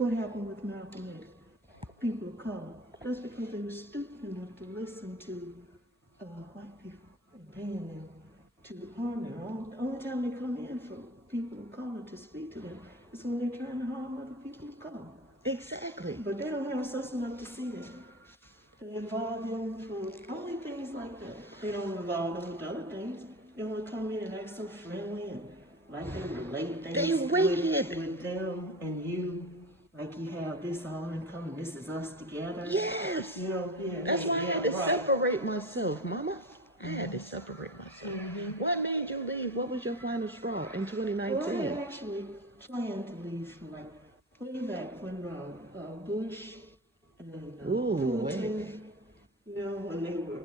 What happened with Malcolm X? People of color. That's because they were stupid enough to listen to white people and paying them to harm them. The only time they come in for people of color to speak to them is when they're trying to harm other people of color. Exactly. But they don't have sense enough to see that. They involve them for only things like that. They don't involve them with other things. They want to come in and act so friendly and like they relate things with them and you. Like you have this all in common. This is us together. Yes. You know, That's why I had to separate myself, Mama. I had to separate myself. What made you leave? What was your final straw in 2019? Well, I had actually planned to leave like way back when Bush and Putin, you know, when they were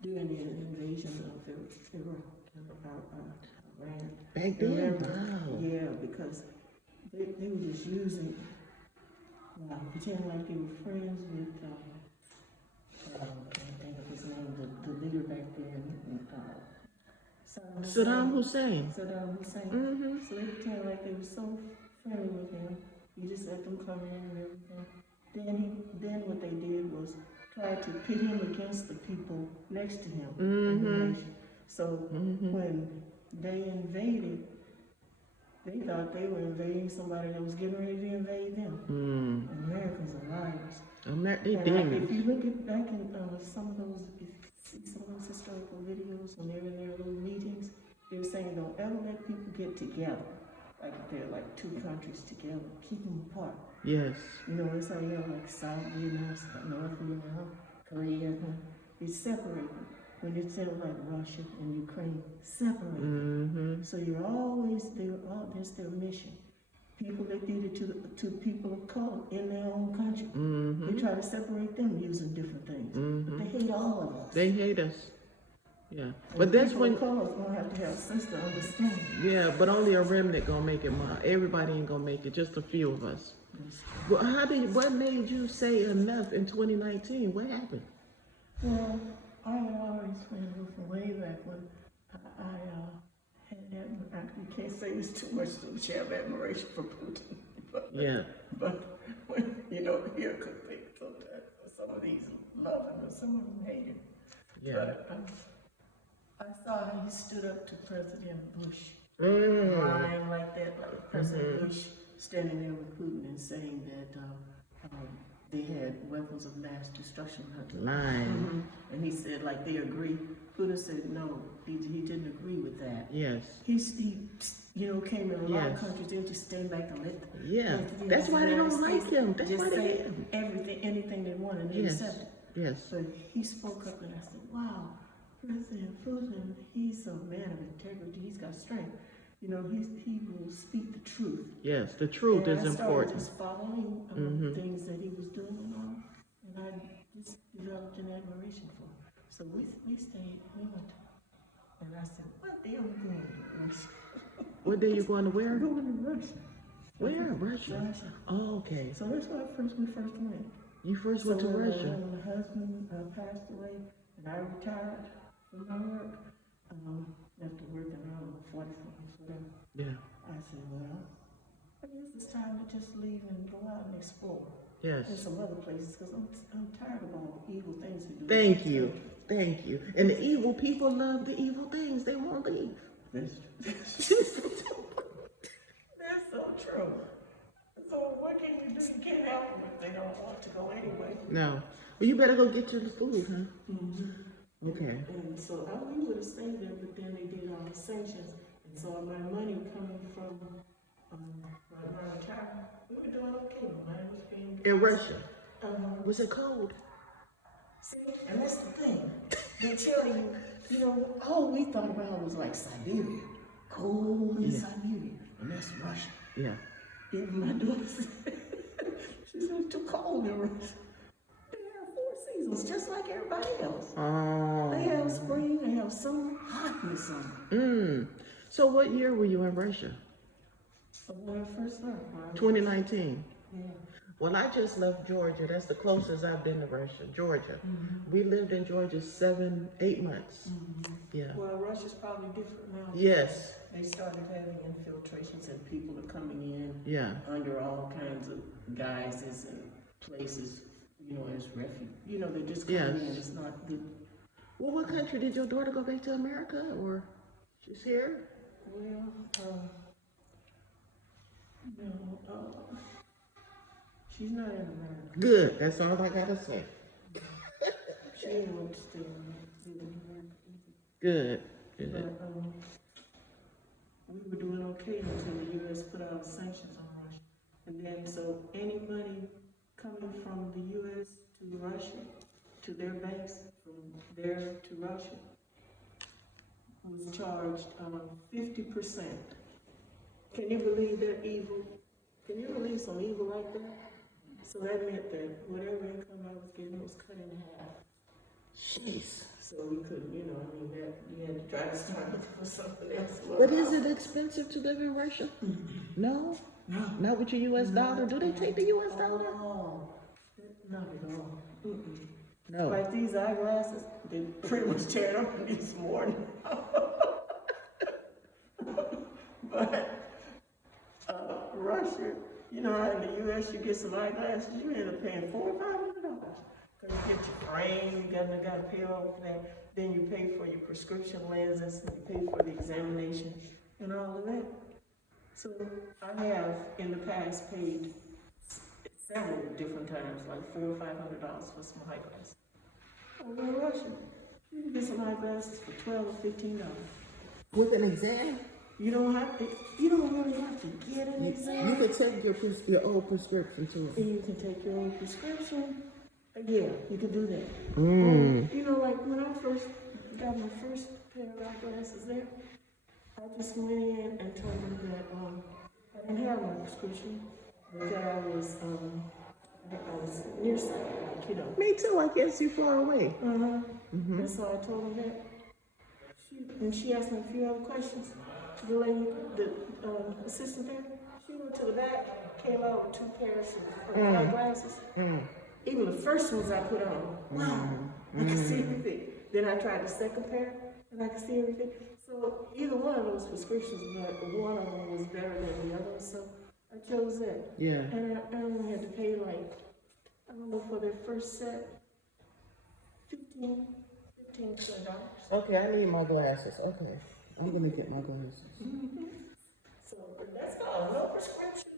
doing the invasion of Iran. Back then? Wow. Yeah, because they were just using, pretending like they were friends with, I can't think of his name, the leader back then, Saddam Hussein. Saddam Hussein. So they pretended like they were so friendly with him. You just let them come in and everything. Then what they did was try to pit him against the people next to him in the nation. So when they invaded, they thought they were invading somebody that was getting ready to invade them. Americans are liars. They did. If you look at back in some of those historical videos when they're in their little meetings, they were saying don't ever let people get together. Like they're like two countries together. Keep them apart. Yes. You know, it's how you have like South Vietnam, North Vietnam, Korea. It's separated. When it's in like Russia and Ukraine, separated. So you're always there. That's their mission. People that did it to people of color in their own country. They try to separate them using different things. But they hate all of us. They hate us. Yeah. And but that's when colors gonna have to have sense to understand. Yeah, but only a remnant gonna make it. Everybody ain't gonna make it. Just a few of us. Well, what made you say enough in 2019? What happened? Well, I had always planned from way back when I had that. You can't say this too much to have admiration for Putin. But when, you know, you could think sometimes some of these love him and some of them hate him. But I saw how he stood up to President Bush. Lying like that, like President Bush standing there with Putin and saying that they had weapons of mass destruction. Lying. And he said, like, they agree. Putin said, no, he didn't agree with that. Yes. He you know, came in a lot of countries, they'll just stand back and let that's why they don't like him. That's why they hate him. Anything they want and they accept it. Yes. But he spoke up and I said, wow, President Putin, he's a man of integrity, he's got strength. You know, he will speak the truth. Yes, the truth is important. I started just following things that he was doing and all, and I just developed an admiration for him. So we stayed, we went, and I said, what day are we going to Russia? What day you going to where? We're going to Russia. Where? Russia? Oh, okay. So that's why we first went. You first went to Russia? When my husband passed away, and I retired from my work, after working around 40 something. Yeah. I said, well, I guess it's time to just leave and go out and explore. Yes. And some other places, because I'm tired of all the evil things we do. Thank you. Thank you. And the evil people love the evil things. They won't leave. That's so true. So what can you do? You can't help them if they don't want to go anyway. No. Well, you better go get your food, huh? Okay. And so we would have stayed there, but then they did all the sanctions. And so my money coming from my retirement, we were doing okay. Money was being in Russia. Was it cold? See, and that's the thing. They tell you, you know, all we thought about was like Siberia. Cold in Siberia. And that's Russia. Yeah. Even my daughter said, she said it's too cold in Russia. Seasons, just like everybody else. They have spring, they have summer, hot in the summer. So what year were you in Russia? When I first left. 2019. Yeah. Well, I just left Georgia. That's the closest I've been to Russia, Georgia. We lived in Georgia 7-8 months. Yeah. Well, Russia's probably different now. Yes. They started having infiltrations and people are coming in Yeah. under all kinds of guises and places, you know, as refuge. You know, they're just coming in. It's not good. Well, what country did your daughter go back to? America, or she's here? Well, no, she's not in America. Good. That's all I gotta say. She ain't want to stay in America. Good. But Good. we were doing okay until the U.S. put out sanctions on Russia. And then, so any money coming from the U.S. to Russia, to their banks, from there to Russia, was charged 50%. Can you believe that evil? Can you believe some evil like that? So that meant that whatever income I was getting was cut in half. Jeez. So we couldn't, you know, I mean, that we had to try to start looking for something else. But is it expensive to live in Russia? No? No. Not with your U.S. dollar? Do they take the U.S. dollar? Oh, not at all. No. Like these eyeglasses, they pretty much tear up in this morning. But Russia, you know how in the U.S. you get some eyeglasses, you end up paying $400 or $500. Because you get your frame, you gotta pay off that. Then you pay for your prescription lenses, and you pay for the examination and all of that. So I have in the past paid several different times, like $400 or $500 for some eyeglasses. Over in Russia, you can get some eyeglasses for $12 or $15. With an exam? You don't have to. You don't really have to get an exam. You can take your old prescription to it. And you can take your own prescription. Yeah, you can do that. You know, like when I first got my first pair of eyeglasses there, I just went in and told them that I didn't have my prescription, but that I was nearsighted, like, you know. Me too, I guess you're far away. And so I told them that. She asked me a few other questions. The lady, the assistant there, she went to the back, came out with 2 pairs of eyeglasses. Even the first ones I put on, wow, I could see everything. Then I tried the second pair, and I could see everything. So either one of those prescriptions, but one of them was better than the other, so I chose that. Yeah. And I only had to pay like, I don't know, for their first set, $15 $20. Okay, I need my glasses. Okay. I'm gonna get my glasses. So that's called no prescription.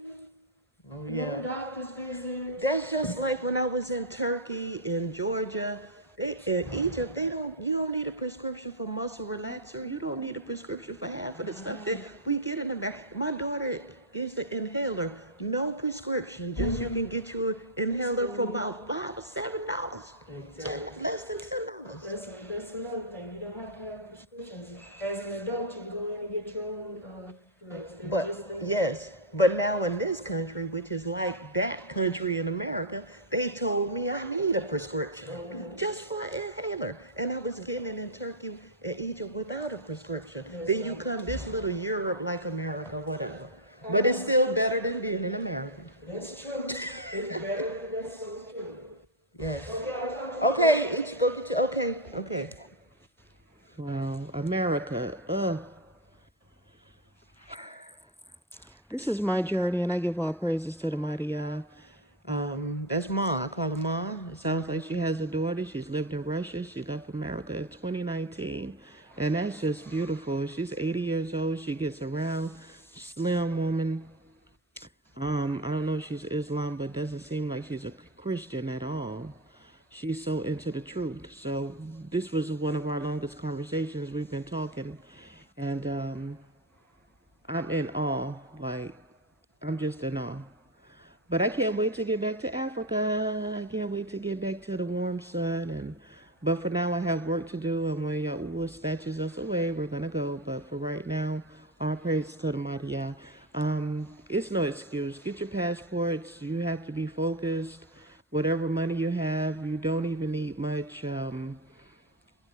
Oh yeah. No doctor's visit. That's just like when I was in Turkey, in Georgia, in Egypt. You don't need a prescription for muscle relaxer. You don't need a prescription for half of the stuff that we get in America. My daughter gets the inhaler, no prescription. Just you can get your inhaler for about $5 or $7. Exactly. Less than $10. That's another thing. You don't have to have prescriptions. As an adult, you can go in and get your own drugs. But now in this country, which is like that country in America, they told me I need a prescription just for an inhaler. And I was getting it in Turkey and Egypt without a prescription. Then you come this little Europe like America, whatever. But it's still better than being in America. That's true. It's better. That's so true. Yes. Okay, each go get you. Okay. Wow, America. This is my journey, and I give all praises to the mighty YAH. That's Ma. I call her Ma. It sounds like she has a daughter. She's lived in Russia. She left America in 2019, and that's just beautiful. She's 80 years old. She gets around. Slim woman. I don't know if she's Islam, but doesn't seem like she's a Christian at all. She's so into the truth. So this was one of our longest conversations. We've been talking, and I'm in awe. Like, I'm just in awe. But I can't wait to get back to Africa. I can't wait to get back to the warm sun. But for now, I have work to do. And when Yahuwah snatches us away, we're going to go. But for right now, all praise to the mighty YAH. It's no excuse. Get your passports. You have to be focused. Whatever money you have, you don't even need much.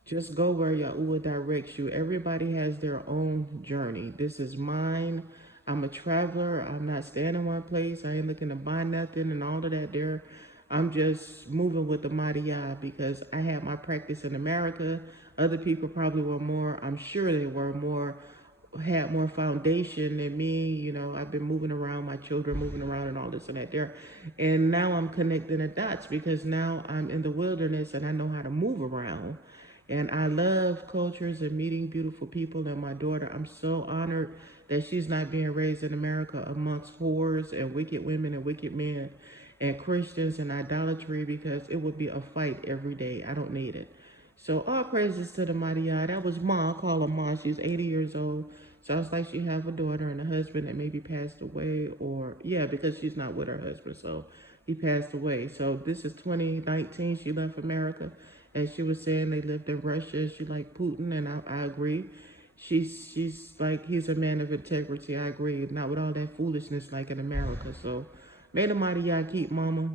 Just go where Yahuwah directs you. Everybody has their own journey. This is mine. I'm a traveler. I'm not staying in one place. I ain't looking to buy nothing and all of that there. I'm just moving with the mighty YAH because I had my practice in America. Other people probably were more, I'm sure they were more had more foundation than me. You know, I've been moving around, my children moving around and all this and that there. And now I'm connecting the dots because now I'm in the wilderness and I know how to move around. And I love cultures and meeting beautiful people. And my daughter, I'm so honored that she's not being raised in America amongst whores and wicked women and wicked men and Christians and idolatry, because it would be a fight every day. I don't need it. So all praises to the mighty God. That was Ma. I call her Ma. She's 80 years old. Sounds like she have a daughter and a husband that maybe passed away, or yeah, because she's not with her husband, so he passed away. So this is 2019. She left America, and she was saying they lived in Russia. She like Putin, and I agree. She's like, he's a man of integrity. I agree. Not with all that foolishness like in America. So may the mighty God keep Mama.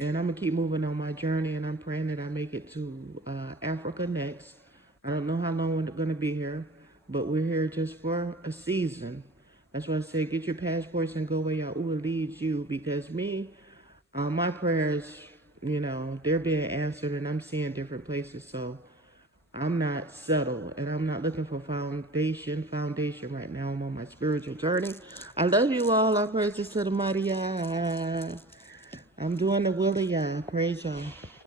And I'm going to keep moving on my journey, and I'm praying that I make it to Africa next. I don't know how long we're going to be here, but we're here just for a season. That's why I say get your passports and go where Yahuwah leads you, because me, my prayers, you know, they're being answered, and I'm seeing different places. So I'm not settled, and I'm not looking for foundation right now. I'm on my spiritual journey. I love you all. Our praises to the mighty YAH. I'm doing the will of YAH. Praise y'all.